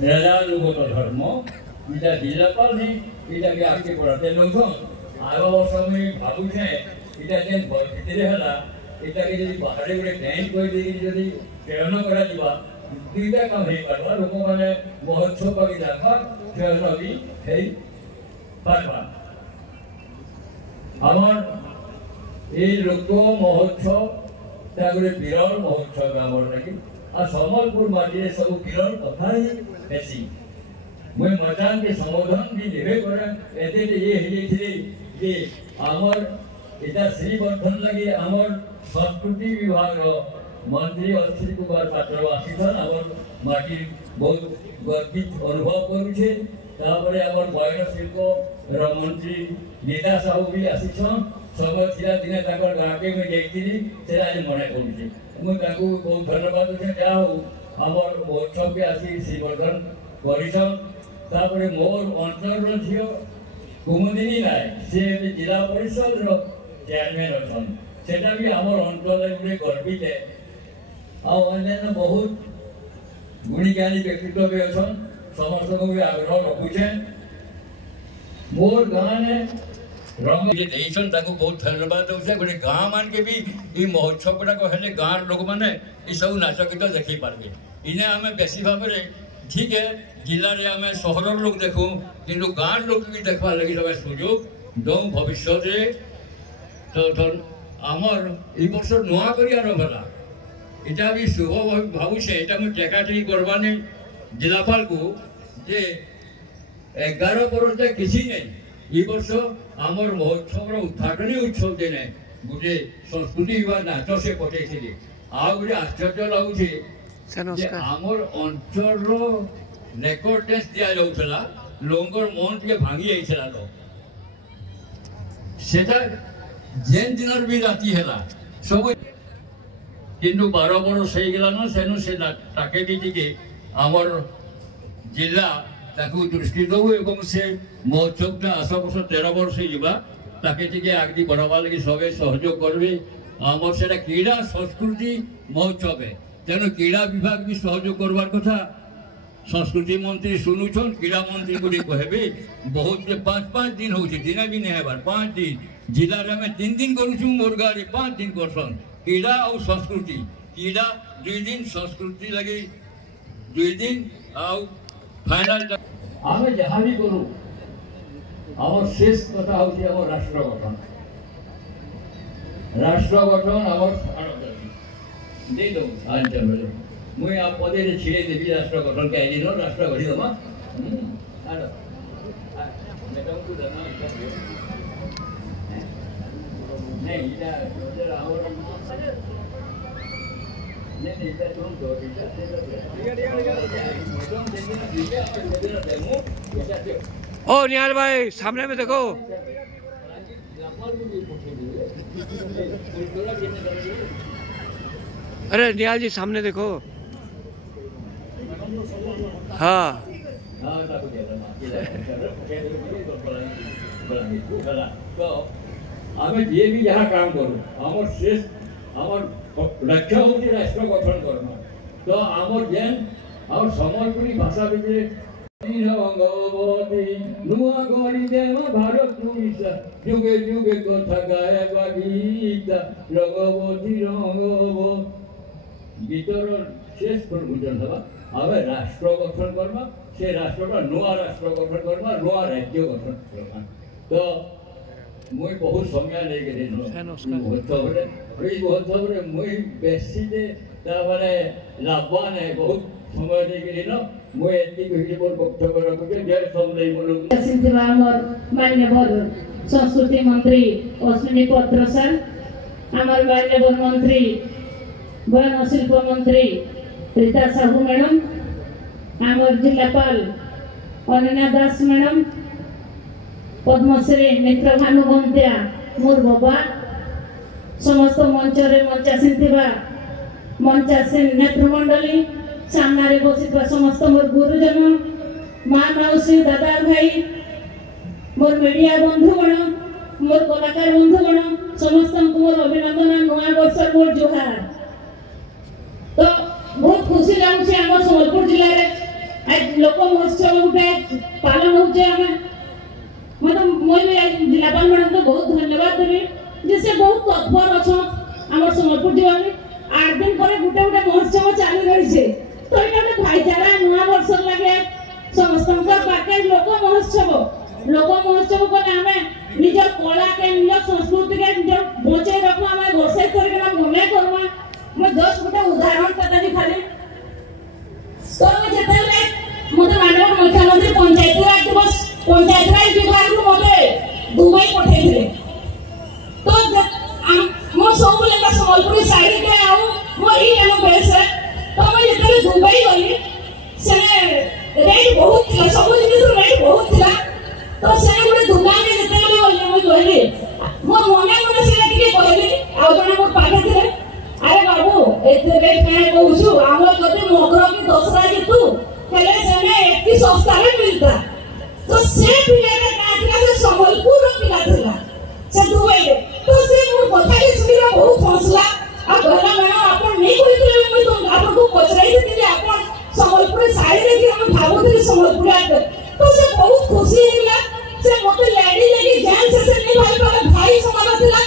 राजा लोग धर्म इटा जिलापाल नहीं इटा के आगे पढ़ाते लोग आग वर्ष में भावुचे इटा जेन भर्ती हला इटा के जदी बाहर गोटे टेंट कोई देगी जदी प्रेरण करा दिबा दुईटा काम हे परवा लोक माने महोत्सव का भी देखा प्रेरण भी हे परवा हमर ए लोक महोत्सव ता गोटे विरल महोत्सव हमर लगी आ समलपुर माटी सब विरल कथा ही बेसी मैं मचान के संबोधन भी देवे करे एते ये हे जे हमर इटा श्रीवर्धन लगी हमर संस्कृति विभाग मंत्री अश्विनी कुमार पात्र आसीछन हमर माटी बहुत गर्वित अनुभव करूछे तापरे हमर बयन शिल्प मंत्री नीता साहू भी आसीछन सब थिला दिने ताकर गाके में देखिली से आज मने पड़ुछे मु ताकू बहुत धन्यवाद दे जाओ हमर महोत्सव के आसी श्रीवर्धन करिछन तापरे मोर अंचल रो थियो कुमुदिनी नायक से जिला परिषद रो चेयरमैन अछन सेटा भी हमर अंचल रे गर्वित है आ अन्य बहुत गुणी ज्ञानी व्यक्तित्व भी अछन समस्त को भी आग्रह रखुछे मोर गां ने रंग जे देइछन ताको बहुत धन्यवाद दउछे गोटे गां मान के भी ई महोत्सव गुडा को हेले गां लोग माने ई सब नाच गीत देखि पारबे इने हमें बेसी भाबरे ठीक है जिला रे हमें शहर लोग देखू किंतु गां लोग भी देखबा लागि रबे सुयोग दो भविष्य रे तो हमर ई वर्ष नुआ करी आरंभ होला इटा भी शुभ भावुछे इटा मु टेकाटी करबानी जिलापाल को जे 11 वर्ष तक किसी नहीं ई वर्ष हमर महोत्सव रो उद्घाटन उत्सव देने गुटे संस्कृति विभाग नाच से पठेइथिले आ गुटे आश्चर्य लागुछे हमर अंचल रो रेकॉर्ड डांस दिया जाउछला लोंगर मन के भांगी आइछला तो सेटा जेन दिनर भी राती हैला सब किंतु 12 वर्ष हो गला न सेनु से ताके भी के हमर जिला ताकू दृष्टि दो एवं से महोत्सव आस वर्ष 13 वर्ष जीवा ताके टिके आगदी बढ़ावा लगी सबे सहयोग करबे हमर सेटा क्रीड़ा संस्कृति महोत्सव है तेणु क्रीड़ा विभाग भी सहयोग करवार कथा संस्कृति मंत्री सुनुछन क्रीड़ा मंत्री गुडी कहबे बहुत 5-5 दिन होछि दिन भी नहीं हेबार 5 दिन जिला रे में 3 दिन करूछु मोर गाड़ी 5 दिन करसन क्रीड़ा और संस्कृति क्रीड़ा 2 दिन संस्कृति लगी 2 दिन और फाइनल आमे जहाँ भी करूँ आम शेष कथा होती है राष्ट्र गठन आम दे दो आंचल मुझे आप पदे छिड़े देवी राष्ट्र गठन के आई राष्ट्र गढ़ी दमा ओ निहाल भाई सामने में देखो अरे निहाल जी सामने देखो हाँ हमें ये भी यहाँ काम करूँ हमर शेष हमर लक्ष्य होती राष्ट्र गठन करना तो हमर जेन और समलपुरी भाषा भी रंगवती नुआ गरी देव भारत उड़ीसा जुगे जुगे कथा गायबा गीत रंगवती रंगव गीतर शेष प्रभुजन हवा हमें राष्ट्र गठन करना से राष्ट्र नुआ राष्ट्र गठन करना नुआ राज्य गठन करना तो मुई बहुत समय ले गए महोत्सव मुई बेसी तामाने लाभवान है बहुत समय ले गए न मुई एति कहि मोर वक्तव्य रखुके जय समलई मुलुक सिंधवा हमर माननीय संस्कृति मंत्री अश्विनी पत्र सर हमर माननीय मंत्री बयन शिल्प मंत्री रीता साहू मैडम हमर जिलापाल अनिना दास मैडम पद्मश्री मित्र भानु गंत्या मोर बाबा समस्त मंचरे मंचासीन मंचासीन नेत्रमंडली सामने बसी समस्त मोर गुरुजन माँ मौसी दादा भाई मोर मीडिया बंधुगण मोर कलाकार बंधुगण समस्त मोर अभिनंदन नुआ वर्ष मोर जोहार तो बहुत खुशी लगुच आम सम्बलपुर जिले में आज लोक महोत्सव गोटे पालन होचे आमे मतलब मैं भी जिलापाल मैडम को बहुत धन्यवाद देवी जे से बहुत तत्पर अच्छा आम सम्बलपुर जीवन 8 दिन पर गोटे गोटे महोत्सव चालू रही है तो ये गोटे भाईचारा नुआ वर्ष लगे समस्त पाखे लोक महोत्सव कले आम निज कला के निज संस्कृति के निज बचे रख आम बसाई करके मना करवा मैं 10 गोटे उदाहरण कथी खाली तो जिते मत माननीय मुख्यमंत्री पंचायत राज विभाग को मत दुबई पठे तो मो सब लेका संबलपुरी साड़ी के आउ मो ई एनो बेस तो मैं जिते दुबई गली से रेट बहुत थिला सब जिनिस रेट बहुत थिला तो से गोटे दुकान में जिते गली मैं कहली मो मने मने से के कहली आ जने मो पाखे थिले अरे बाबू एते रेट काहे कहूछु हमर कते मकर की दसरा जितु हेले सेने एती सस्ता में मिलता तो से पिलाटा काटिला से संबलपुर रो पिला थिला से दुबई तो से मोर कथा के सुनिरा बहुत हंसला आ कहला मैडम आपण नहीं कहितले मैं तो आपण को पचराई देली आपण संबलपुर साड़ी देखि हम भाबुतली संबलपुर आके तो से बहुत खुशी हिला से मते लेडी लेके जान से नहीं भाई भाई समाज थिला